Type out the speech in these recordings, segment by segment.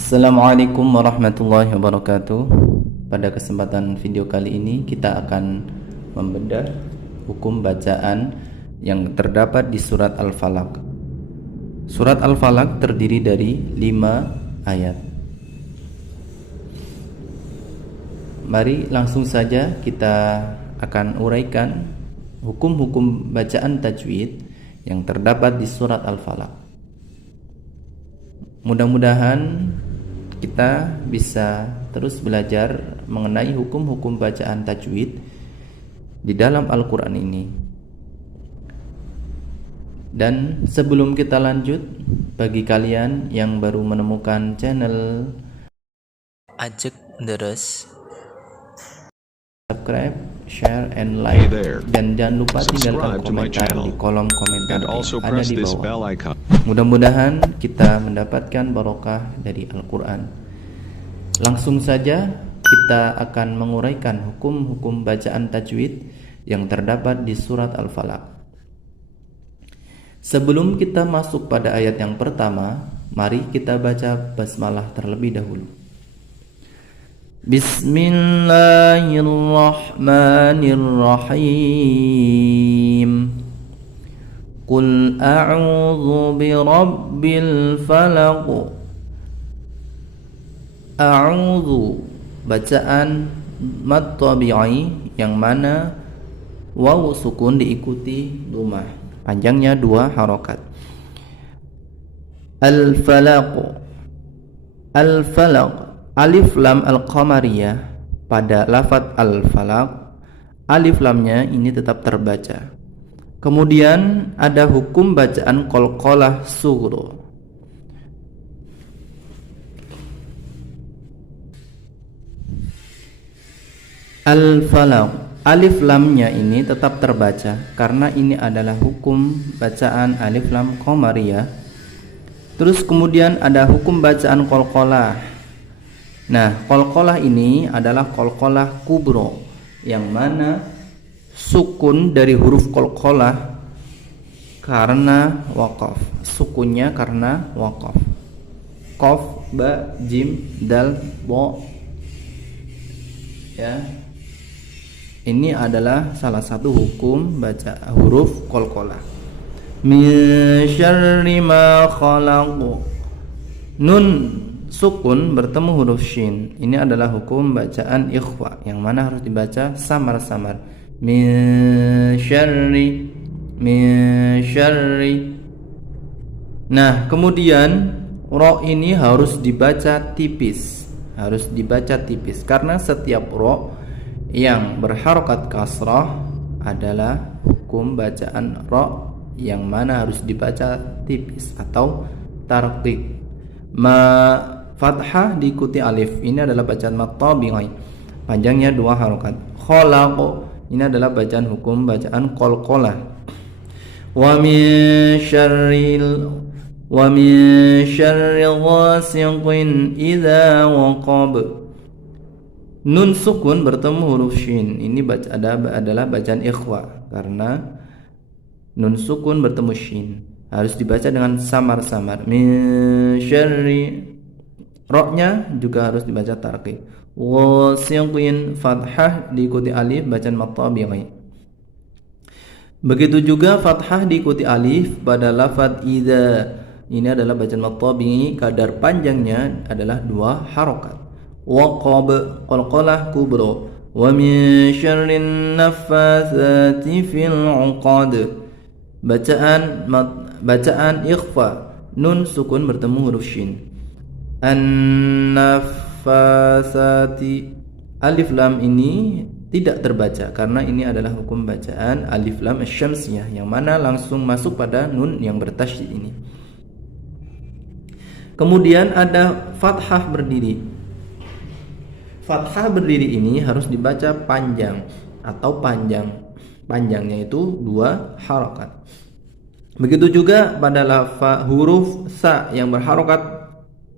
Assalamualaikum warahmatullahi wabarakatuh. Pada kesempatan video kali ini kita akan membedah hukum bacaan yang terdapat di surat Al-Falaq. Surat Al-Falaq terdiri dari 5 ayat. Mari langsung saja kita akan uraikan hukum-hukum bacaan tajwid yang terdapat di surat Al-Falaq. Mudah-mudahan kita bisa terus belajar mengenai hukum-hukum bacaan tajwid di dalam Al-Quran ini. Dan sebelum kita lanjut, bagi kalian yang baru menemukan channel Ajak Deres, subscribe, share, and like, dan jangan lupa tinggalkan komentar di kolom komentar yang ada di bawah. Mudah-mudahan kita mendapatkan barokah dari Al-Quran. Langsung saja kita akan menguraikan hukum-hukum bacaan tajwid yang terdapat di surat Al-Falaq. Sebelum kita masuk pada ayat yang pertama, mari kita baca basmalah terlebih dahulu. Bismillahirrahmanirrahim. Qul a'udzu birabbil falaq. A'udzu, bacaan mad tabi'i yang mana waw sukun diikuti dhammah. Panjangnya 2 harokat. Al-falaq. Al-falaq. Alif lam al-qamariyah pada lafadz al-falaq. Alif lamnya ini tetap terbaca. Kemudian ada hukum bacaan qalqalah sughra. Al-falaq, alif lamnya ini tetap terbaca karena ini adalah hukum bacaan alif lam qamariyah. Terus kemudian ada hukum bacaan qalqalah. Nah, qalqalah ini adalah qalqalah kubra yang mana sukun dari huruf qalqalah karena waqaf. Sukunnya karena waqaf. Qaf, ba, jim, dal, ba. Ya. Ini adalah salah satu hukum baca huruf qalqalah. Min syarri ma khalaq. Nun sukun bertemu huruf shin. Ini adalah hukum bacaan ikhfa yang mana harus dibaca samar-samar. Min syarri. Nah, kemudian ro ini harus dibaca tipis. Karena setiap ro yang berharokat kasrah adalah hukum bacaan ro yang mana harus dibaca tipis atau tarqiq. Ma fathah diikuti alif. Ini adalah bacaan mad tabi'i. Panjangnya 2 harokat. Khalaq, ini adalah bacaan hukum bacaan qalqalah. Wa min syarril ghasiqin idza waqab. Nun sukun bertemu huruf shin. Ini adalah bacaan ikhwa karena nun sukun bertemu shin. Harus dibaca dengan samar-samar. Min syarri, ro-nya juga harus dibaca tarqiq. Ghasiqin, fathah diikuti alif, bacaan mad tabi'i. Begitu juga fathah diikuti alif pada lafadz idza. Ini adalah bacaan mad tabi'i, kadar panjangnya adalah 2 harokat. Waqab, qalqalah kubra. Wa min syarrin naffatsati fil 'uqad. Bacaan ikhfa, nun sukun bertemu huruf shin. An-naffasati, alif lam ini tidak terbaca karena ini adalah hukum bacaan alif lam asy-syamsiyah yang mana langsung masuk pada nun yang bertasydid ini. Kemudian ada fathah berdiri. Fathah berdiri ini harus dibaca panjang atau panjang. Panjangnya itu 2 harokat. Begitu juga pada huruf sa yang berharokat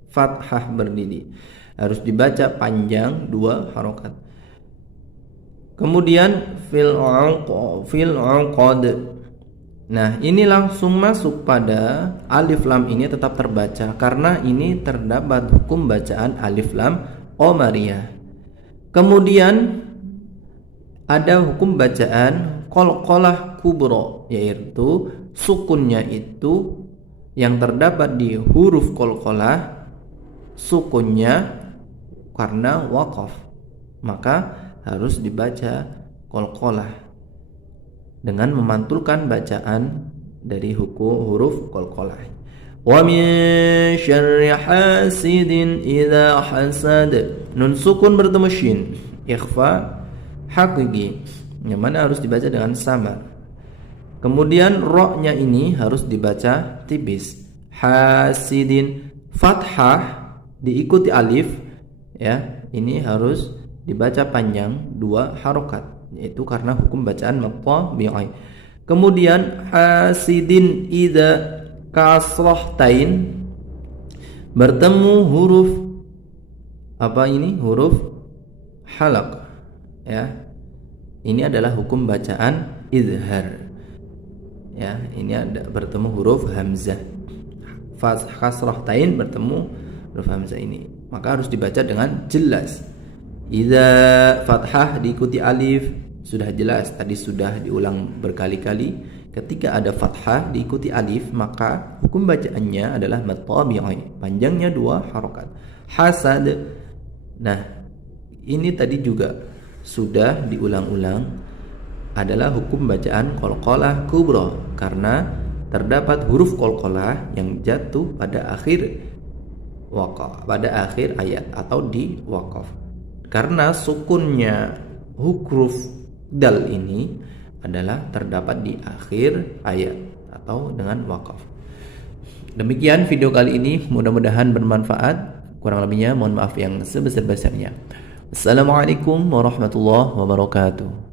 fathah berdiri. Harus dibaca panjang 2 harokat. Kemudian fil 'uqad. Nah, ini langsung masuk pada alif lam ini tetap terbaca karena ini terdapat hukum bacaan alif lam qamariyah. Kemudian ada hukum bacaan qalqalah kubra, yaitu sukunnya itu yang terdapat di huruf qalqalah sukunnya karena waqaf, maka harus dibaca qalqalah dengan memantulkan bacaan dari huruf qalqalah. Wa min syarri hasidin idza hasad. Nun sukun bertemu shin, ikhfa haqiqi, yang mana harus dibaca dengan samar. Kemudian ro-nya ini harus dibaca tipis. Hasidin, fathah diikuti alif, ya. Ini harus dibaca panjang 2 harokat, yaitu karena hukum bacaan maqtabi'i. Kemudian hasidin idza kasrahtain bertemu huruf apa ini? Huruf halaq, ya. Ini adalah hukum bacaan izhar. Ya, ini ada bertemu huruf hamzah. Kasrahtain bertemu huruf hamzah ini, maka harus dibaca dengan jelas. Idza fathah diikuti alif, sudah jelas, tadi sudah diulang berkali-kali. Ketika ada fathah diikuti alif, maka hukum bacaannya adalah matabi'i, panjangnya 2 harokat. Hasad. Nah, ini tadi juga sudah diulang-ulang, adalah hukum bacaan qalqalah kubra karena terdapat huruf qalqalah yang jatuh pada akhir waqaf, pada akhir ayat atau di waqaf. Karena sukunnya huruf dal ini adalah terdapat di akhir ayat atau dengan waqaf. Demikian video kali ini, mudah-mudahan bermanfaat. Kurang lebihnya mohon maaf yang sebesar-besarnya. Assalamualaikum warahmatullahi wabarakatuh.